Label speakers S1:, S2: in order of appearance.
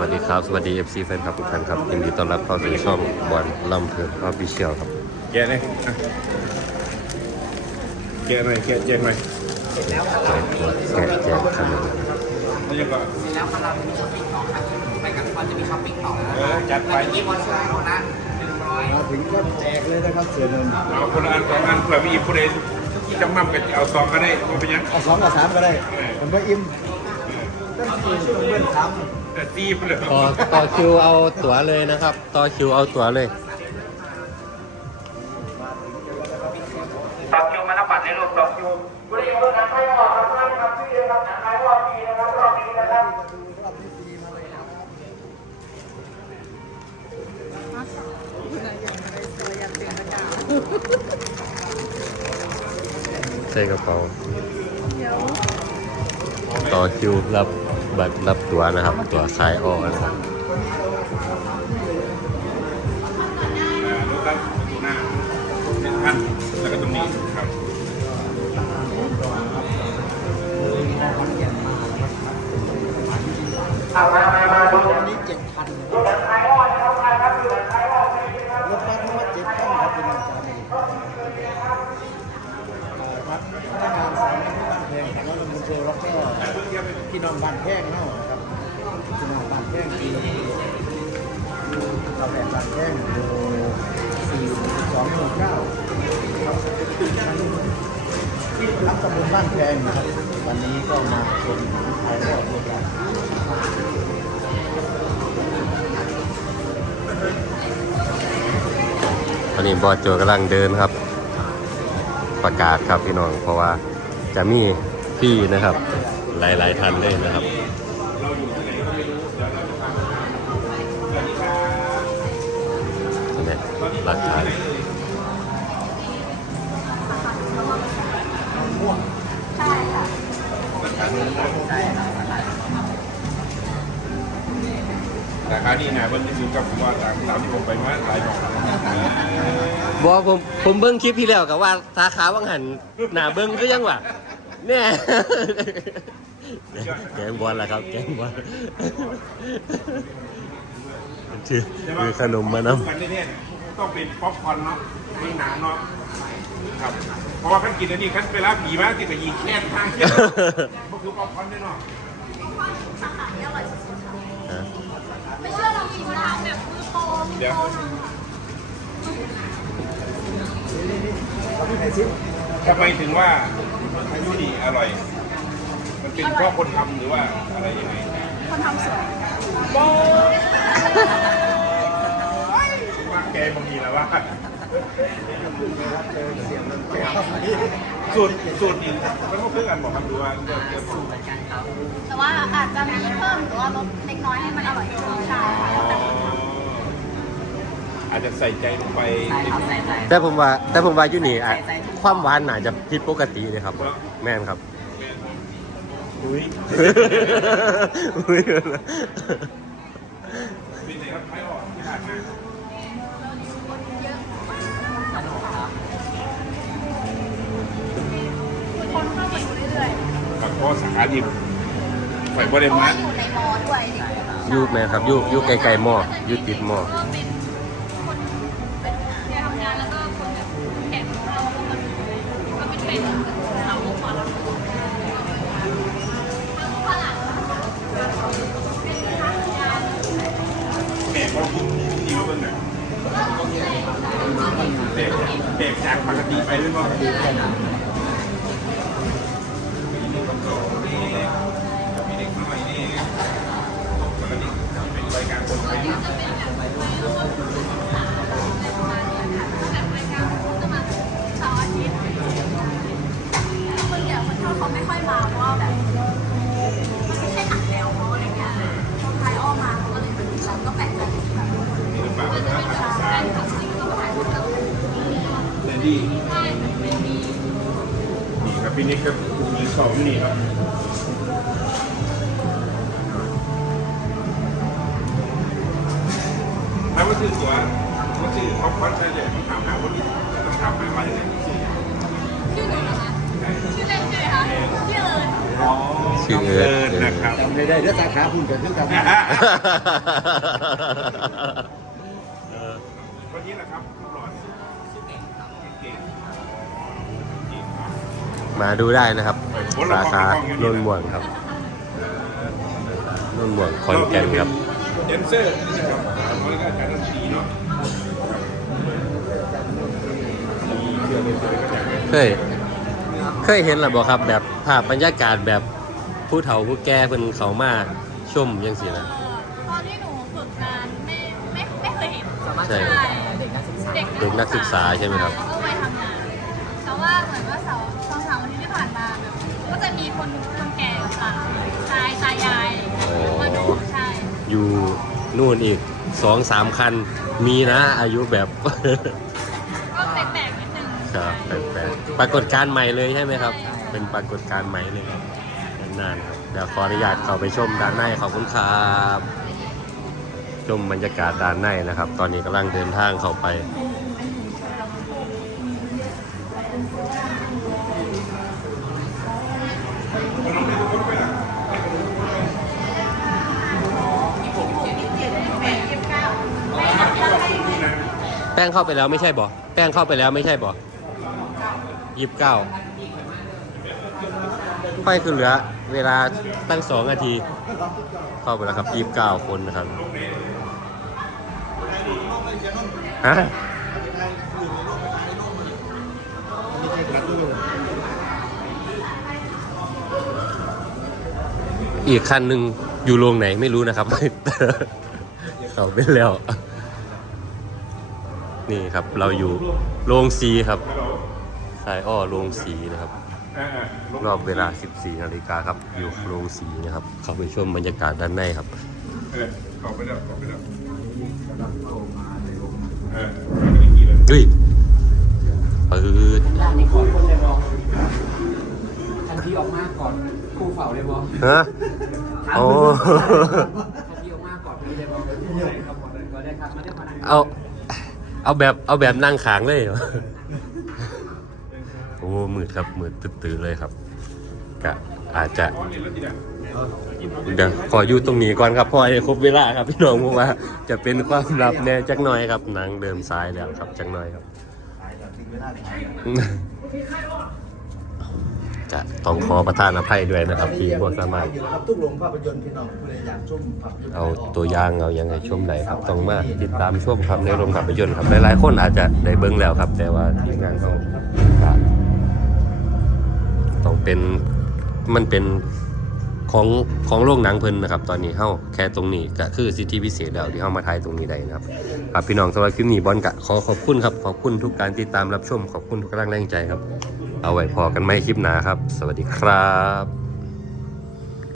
S1: สวัสดีครับ สวัสดี FC แฟนคลับทุกท่านครับยินดีต้อนรับเข้าสู่ช่องบอลลำเพลินออฟฟิเชียลครับ
S2: แกะเลยอะแกะหน่อยแกะแจกหน่อย
S1: แจกแจกแจกขนม
S2: แล้วยังก็
S3: เสร็จแล้วมันเราจะมีช้อปปิ้งต่อครับไปกันก่อนจะมีช้อปปิ้งต่อนะ
S2: เออจัดไป
S3: วันนี้วันสุดท้ายแล้วนะหนึ่งร้อย
S4: มาถึงก็แจกเลยนะครับเสือหนึ่ง
S2: เอาคนละอันสองอันเผื่อมีอีกผู้ใดจำมั่มกันเอาซองก็ได้ไม่เป็นหยัง
S4: เอาสองกับสามก็ได้ผมว่าอิ่ม ต้องกินต้องเบิ้ลซ้
S2: แต่ตีไปเลย
S1: ต่อต่อคิวเอาตั๋วเลยนะครับ ต่อคิวเอาตั๋วเลย
S3: ต่อคิวมารับบัตรในรูปต่อคิวบริการการให้ออกครับท่านครับที่เดียวครับการให้ออกฟรีนะครับรอบนี้นะครับำ
S4: รอบที่สี่มาเลยนะครับ
S1: ใส่กระเป๋าต่อคิวรับ บัตรรับตั๋วนะครับ ตั๋วสายออนะครับ
S2: แล้วก็ตรงนี้ครับ
S3: เอา
S4: เราแห่บ้านแพงดูสี่สองหนึ่งเก้ารับตำบลบ้านแพงนะครับ วันนี้ก็มาชมถ่ายทอดด้วยกัน
S1: ตอนนี้บอสโจกำลังเดินครับ ประกาศครับพี่น้อง เพราะว่าจะมีพี่นะครับ หลายๆท่านเลยนะครับ
S2: นี่
S1: นะ
S2: มันจะอยู่กับว่าตามตามที่ผมไปมาหลายหน่อย
S1: บอกผมผมเบิ้งคลิปที่แล้วกับว่าสาขาวังหันหน้าเบิ้งก็ยังวะเนี่ยแกงบอลละครับ แกงบอลชื่อคือขนมมานำ
S2: กันแน่ๆต้องเป็นป๊อปคอร์นเนาะเป็นหนังเนาะครับเพราะว่าขั้นกินอันนี้ขั้นเวลาผีมากติดกับยีแค่ทางแค่ก็คือป๊อปคอร์นแน่นอน
S5: ไม่เชื่อลองชิมทานแบบมือโปรมือ
S2: เดี๋ยว
S5: โปร
S4: เราไม่ให้ซิป
S2: ทำไมถึงว่าอายุดีอร่อย มันเป็นเพราะคนทำหรือว่าอะไรยังไง
S5: คนทำสวย
S2: ว่าแกบางทีแล้วว่า
S4: เจอเสียงมันแก้วนี่
S2: สูตรสูตรอีกมันก็เพื่อกันบอกครับดูว่าเดี๋ยวเดี๋ยวสูตร
S5: แต่ว่าอาจจะมีเพิ่มหรือว่าลดเล็กน้อยให้มันอร่อยขึ้นใช่ค่ะแล้วแต่คนท
S2: อาจจะใส่ใจลงไปนิดนึง
S1: แต่ผมว่าแต่ผมว่าอยู่นี่อะความหวานน่าจะผิดปกติเลยครับ แม่นครับ
S2: อุ้ย
S1: อุ้ย
S2: กับพ่อสาขาดิบไฟ
S5: ๆ
S2: บริ
S5: เพราะ
S2: มา
S5: ว่าอยู่ในมอด้วย
S1: ยูแม่นครับยูยูไกลๆหม้อยูติดหม้อ
S5: ก็เป็นคนเป็นทำงานแล้วก็คนแบบแข่งเราก็เป็นเป็นสาวกขอเรา
S2: แม่ก็กินนี่ก็เป็นแบบเด็กเด็กจากปกติไปด้วยมั้ น
S5: ดี้นี่ครับ
S2: พี่นิกครับมีสองนี่ครับถ้าว่าชื่อตัวว่าชื่อเขาควันใช่เลยต้องถามหาคนนี้ต้องถามหาว่าอย่างไรชื่อ
S5: ชื่อหนูนะคะชื่อเล่นใช่ไหมคะชื่อเอิญ
S2: อ๋อ
S1: ชชื่อเอิร์ธ
S2: เอิร์ธนะครับ
S4: จำได้ได้เดี๋ยวสาขาคุณเกิดขึ้นกับ
S2: คนนี้แหละครับ
S1: มาดูได้นะครับสาขาโนนม่วงครับโนนม่วงคอนแก่นครับ
S2: แดนเซอร์นะครับคนนี้ก็อาจารย์ดนตรีเนาะ
S1: เคยเคยเห็นหรือบ่ครับ แบบภาพบรรยากาศแบบผู้เฒ่าผู้แก่เพิ่นเขามาชมยังสินะ
S5: ตอนที่หนูฝึกงานไม่ไม่ไม่เคยเห็น
S1: ใช่
S5: เด็กนักศึกษา
S1: เด็กนักศึกษาใช่ไหมครับ
S5: แล้วก็ไปทำงานแต่ว่าเหมือนว่าเสา ที่ผ่านมาแบบก็จะมีคนคนแก่ค่ะตายตายายมาดูใช่
S1: อยู่นู่นอีกสองสามคัน มีนะอายุแบบ
S5: ก็แปลกๆนิดนึง
S1: ครับแปลกๆปรากฏการณ์ใหม่เลยใช่ไหมครับ เป็นปรากฏการณ์ใหม่เลยครับนานๆครับเดี๋ยวขออนุญาตเข้าไปชมด้านในขอบคุณครับชมบรรยากาศด้านในนะครับ ตอนนี้กำลังเดินทางเข้าไป ป้งเข้าไปแล้วไม่ใช่บ่แป้งเข้าไปแล้วไม่ใช่บ่ยี่สิบเก้าไฟคือเหลือ เวลาตั้งสองนาที เข้าไปแล้วครับยี่สิบเก้าคนนะครับฮะอีกคันหนึ่งอยู่โรงไหนไม่รู้นะครับ เขาไปแล้ว นี่ครับเราอยู่โรงสีครับสายอ้อโรงสีนะครับ
S2: เออเออ
S1: รอบเวลา 14นาฬิกาครับ อยู่โรงสีนะครับ เข้าไปชมบรรยากาศด้านในครับ
S2: เออขอบไปแล้วขอบไปแล้วเออไม่ได้กี่เลย
S1: เฮ้ยปืด
S6: ร้านนี้ขอคนเลยบอกทันทีออกมาก่อนครูเฝ้าเลยบอก
S1: ฮะโอ้
S6: ทันทีออกมาก่อนนี้เลยบอกครับก็ได้ครับมาได้มานั่ง
S1: เอา เอาแบบเอาแบบนั่งขางเลยเหรอโอ้มืดครับมืดตื้อๆเลยครับกะอาจจะ
S2: เดี๋ยว
S1: ขออยู่ตรงนี้ก่อนครับพอให้ครบเวลาครับพี่น้องเพราะว่า จะเป็นความลับแน่จักหน่อยครับนังเดิมซ้ายแล้วครับจักหน่อยครับ จะต้องขอประทานอภัยด้วยนะครับที่พวกสามารถ
S4: อยู่นะครับทุกโรงภาพยนตร์พี่น้องผู้ใดอยากชมภาพยนตร์
S1: เอาตัวอย่างเอายังไงชมไหนครับต้องมาติดตามชมครับในโรงภาพยนตร์ครับหลายๆคนอาจจะได้เบิ้งแล้วครับ แต่ว่าทีมงานต้องต้องเป็นมันเป็นของของโรงหนังเพิ่นนะครับ ตอนนี้เฮาแค่ตรงนี้ก็คือสิทธิพิเศษแล้วที่เฮามาถ่ายตรงนี้ได้นะครับครับพี่น้องสำหรับคลิปนี้บอลกะขอขอบคุณครับขอบคุณทุกการติดตามรับชมขอบคุณทุกกำลังแรงใจครับ เอาไว้พอกันไม่คลิปหนาครับ สวัสดีครับ